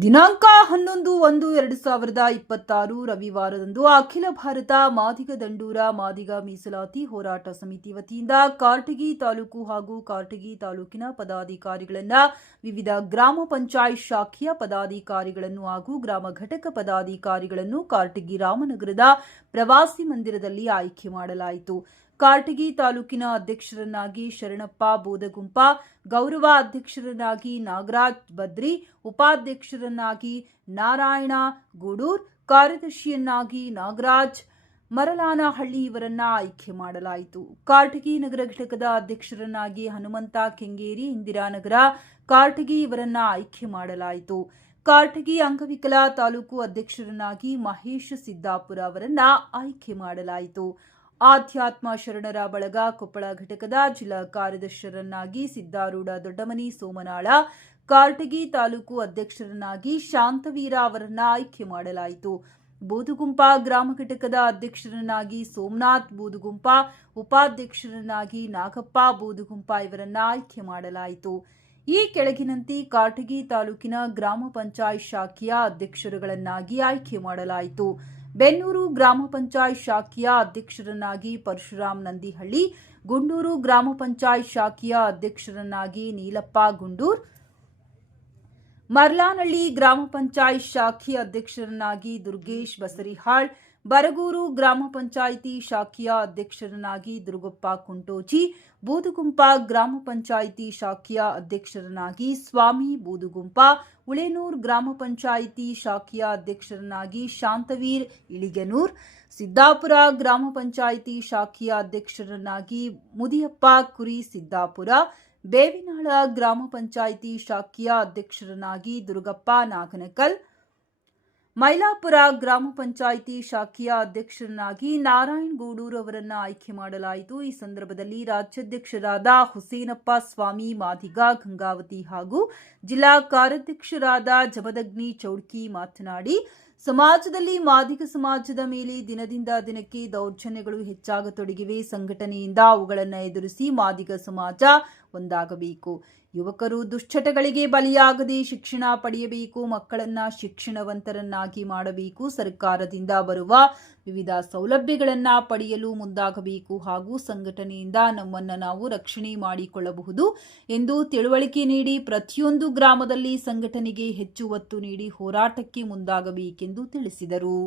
ಒಂದು ಎರಡು ಸಾವಿರದ ಇಪ್ಪತ್ತಾರು ರವಿವಾರದಂದು ಅಖಿಲ ಭಾರತ ಮಾದಿಗ ದಂಡೂರ ಮಾದಿಗ ಮೀಸಲಾತಿ ಹೋರಾಟ ಸಮಿತಿ ವತಿಯಿಂದ ಕಾರಟಗಿ ತಾಲೂಕು ಹಾಗೂ ಕಾರಟಗಿ ತಾಲೂಕಿನ ಪದಾಧಿಕಾರಿಗಳನ್ನು ವಿವಿಧ ಗ್ರಾಮ ಪಂಚಾಯತ್ ಶಾಖೆಯ ಪದಾಧಿಕಾರಿಗಳನ್ನು ಹಾಗೂ ಗ್ರಾಮ ಘಟಕ ಪದಾಧಿಕಾರಿಗಳನ್ನು ಕಾರಟಗಿ ರಾಮನಗರದ ಪ್ರವಾಸಿ ಮಂದಿರದಲ್ಲಿ ಆಯ್ಕೆ ಮಾಡಲಾಯಿತು. ಕಾರಟಗಿ ತಾಲೂಕಿನ ಅಧ್ಯಕ್ಷರನ್ನಾಗಿ ಶರಣಪ್ಪ ಬೋಧಗುಂಪ ಗೌರವ ಅಧ್ಯಕ್ಷರನ್ನಾಗಿ ನಾಗರಾಜ್ ಬದ್ರಿ, ಉಪಾಧ್ಯಕ್ಷರನ್ನಾಗಿ ನಾರಾಯಣ ಗೂಡೂರ್, ಕಾರ್ಯದರ್ಶಿಯನ್ನಾಗಿ ನಾಗರಾಜ್ ಮರಲಾನಹಳ್ಳಿ ಇವರನ್ನ ಆಯ್ಕೆ ಮಾಡಲಾಯಿತು. ಕಾರ್ಟಗಿ ನಗರ ಘಟಕದ ಅಧ್ಯಕ್ಷರನ್ನಾಗಿ ಹನುಮಂತ ಕೆಂಗೇರಿ, ಇಂದಿರಾನಗರ ಕಾರ್ಟಗಿ ಇವರನ್ನ ಆಯ್ಕೆ ಮಾಡಲಾಯಿತು. ಕಾರ್ಟಗಿ ಅಂಗವಿಕಲ ತಾಲೂಕು ಅಧ್ಯಕ್ಷರನ್ನಾಗಿ ಮಹೇಶ್ ಸಿದ್ದಾಪುರ ಅವರನ್ನ ಆಯ್ಕೆ ಮಾಡಲಾಯಿತು. ಆಧ್ಯಾತ್ಮ ಶರಣರ ಬಳಗ ಕೊಪ್ಪಳ ಘಟಕದ ಜಿಲ್ಲಾ ಕಾರ್ಯದರ್ಶರನ್ನಾಗಿ ಸಿದ್ದಾರೂಢ ದೊಡ್ಡಮನಿ ಸೋಮನಾಳ, ಕಾರಟಗಿ ತಾಲೂಕು ಅಧ್ಯಕ್ಷರನ್ನಾಗಿ ಶಾಂತವೀರ ಅವರನ್ನ ಆಯ್ಕೆ ಮಾಡಲಾಯಿತು. ಬೂದುಗುಂಪ ಗ್ರಾಮ ಘಟಕದ ಅಧ್ಯಕ್ಷರನ್ನಾಗಿ ಸೋಮನಾಥ್, ಬೂದುಗುಂಪ ಉಪಾಧ್ಯಕ್ಷರನ್ನಾಗಿ ನಾಗಪ್ಪ, ಬೂದುಗುಂಪ ಇವರನ್ನ ಆಯ್ಕೆ ಮಾಡಲಾಯಿತು. ಈ ಕೆಳಗಿನಂತೆ ಕಾಟಗಿ ತಾಲೂಕಿನ ಗ್ರಾಮ ಪಂಚಾಯತ್ ಶಾಖೆಯ ಅಧ್ಯಕ್ಷರುಗಳನ್ನಾಗಿ ಆಯ್ಕೆ ಮಾಡಲಾಯಿತು. ಬೆನ್ನೂರು ಗ್ರಾಮ ಪಂಚಾಯತ್ ಶಾಖೆಯ ಅಧ್ಯಕ್ಷರನ್ನಾಗಿ ಪರಶುರಾಮ್ ನಂದಿಹಳ್ಳಿ, ಗುಂಡೂರು ಗ್ರಾಮ ಪಂಚಾಯತ್ ಶಾಖೆಯ ಅಧ್ಯಕ್ಷರನ್ನಾಗಿ ನೀಲಪ್ಪ ಗುಂಡೂರ್ ಮರ್ಲಾನಹಳ್ಳಿ ಗ್ರಾಮ ಪಂಚಾಯತ್ ಶಾಖೆಯ ಅಧ್ಯಕ್ಷರನ್ನಾಗಿ ದುರ್ಗೇಶ್ ಬಸರಿಹಾಳ್ ಬರಗೂರು ಗ್ರಾಮ ಪಂಚಾಯಿತಿ ಶಾಖೆಯ ಅಧ್ಯಕ್ಷರನ್ನಾಗಿ ದುರುಗಪ್ಪ ಕುಂಟೋಜಿ, ಬೂದುಗುಂಪ ಗ್ರಾಮ ಪಂಚಾಯಿತಿ ಶಾಖೆಯ ಅಧ್ಯಕ್ಷರನ್ನಾಗಿ ಸ್ವಾಮಿ ಬೂದುಗುಂಪ ಉಳೇನೂರ್ ಗ್ರಾಮ ಪಂಚಾಯಿತಿ ಶಾಖೆಯ ಅಧ್ಯಕ್ಷರನ್ನಾಗಿ ಶಾಂತವೀರ್ ಇಳಿಗನೂರ್, ಸಿದ್ದಾಪುರ ಗ್ರಾಮ ಪಂಚಾಯಿತಿ ಶಾಖೆಯ ಅಧ್ಯಕ್ಷರನ್ನಾಗಿ ಮುದಿಯಪ್ಪ ಕುರಿ ಸಿದ್ದಾಪುರ, ಬೇವಿನಾಳ ಗ್ರಾಮ ಪಂಚಾಯಿತಿ ಶಾಖೆಯ ಅಧ್ಯಕ್ಷರನ್ನಾಗಿ ದುರುಗಪ್ಪ ನಾಗನಕಲ್ ಮೈಲಾಪುರ ಗ್ರಾಮ ಪಂಚಾಯಿತಿ ಶಾಖೆಯ ಅಧ್ಯಕ್ಷರನ್ನಾಗಿ ನಾರಾಯಣ್ ಗೂಡೂರು ಅವರನ್ನು ಆಯ್ಕೆ ಮಾಡಲಾಯಿತು. ಈ ಸಂದರ್ಭದಲ್ಲಿ ರಾಜ್ಯಾಧ್ಯಕ್ಷರಾದ ಹುಸೇನಪ್ಪ ಸ್ವಾಮಿ, ಮಾದಿಗ, ಗಂಗಾವತಿ ಹಾಗೂ ಜಿಲ್ಲಾ ಕಾರ್ಯಾಧ್ಯಕ್ಷರಾದ ಜಮದಗ್ನಿ ಚೌಡ್ಕಿ ಮಾತನಾಡಿ, ಸಮಾಜದಲ್ಲಿ ಮಾದಿಗ ಸಮಾಜದ ಮೇಲೆ ದಿನದಿಂದ ದಿನಕ್ಕೆ ದೌರ್ಜನ್ಯಗಳು ಹೆಚ್ಚಾಗತೊಡಗಿವೆ. ಸಂಘಟನೆಯಿಂದ ಅವುಗಳನ್ನು ಎದುರಿಸಿ ಮಾದಿಗ ಸಮಾಜ ಒಂದಾಗಬೇಕು. ಯುವಕರು ದುಶ್ಚಟಗಳಿಗೆ ಬಲಿಯಾಗದೆ ಶಿಕ್ಷಣ ಪಡೆಯಬೇಕು, ಮಕ್ಕಳನ್ನ ಶಿಕ್ಷಣವಂತರನ್ನಾಗಿ ಮಾಡಬೇಕು, ಸರ್ಕಾರದಿಂದ ಬರುವ ವಿವಿಧ ಸೌಲಭ್ಯಗಳನ್ನು ಪಡೆಯಲು ಮುಂದಾಗಬೇಕು ಹಾಗೂ ಸಂಘಟನೆಯಿಂದ ನಮ್ಮನ್ನು ನಾವು ರಕ್ಷಣೆ ಮಾಡಿಕೊಳ್ಳಬಹುದು ಎಂದು ತಿಳುವಳಿಕೆ ನೀಡಿ ಪ್ರತಿಯೊಂದು ಗ್ರಾಮದಲ್ಲಿ ಸಂಘಟನೆಗೆ ಹೆಚ್ಚು ಒತ್ತು ನೀಡಿ ಹೋರಾಟಕ್ಕೆ ಮುಂದಾಗಬೇಕೆಂದು ತಿಳಿಸಿದರು.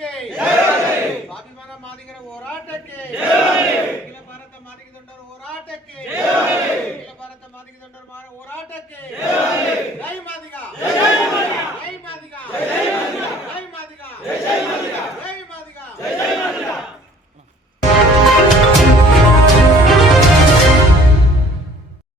ಹೋರಾಟಕ್ಕೆ ಸ್ವಾಭಿಮಾನ ಮಾದಿಗರ ಹೋರಾಟಕ್ಕೆ ಅಖಿಲ ಭಾರತ ಮಾದಿಗೆ ದೊಡ್ಡರ ಹೋರಾಟಕ್ಕೆ ಅಖಿಲ ಭಾರತ ಮಾದಿಗೆ ದೊಡ್ಡರ ಹೋರಾಟಕ್ಕೆ ಜೈ ಮಾದಿಗ ಜೈ ಮಾದಿಗ ಜೈ ಮಾದಿಗ ಜೈ ಮಾದಿಗ ಜೈ ಮಾದಿಗ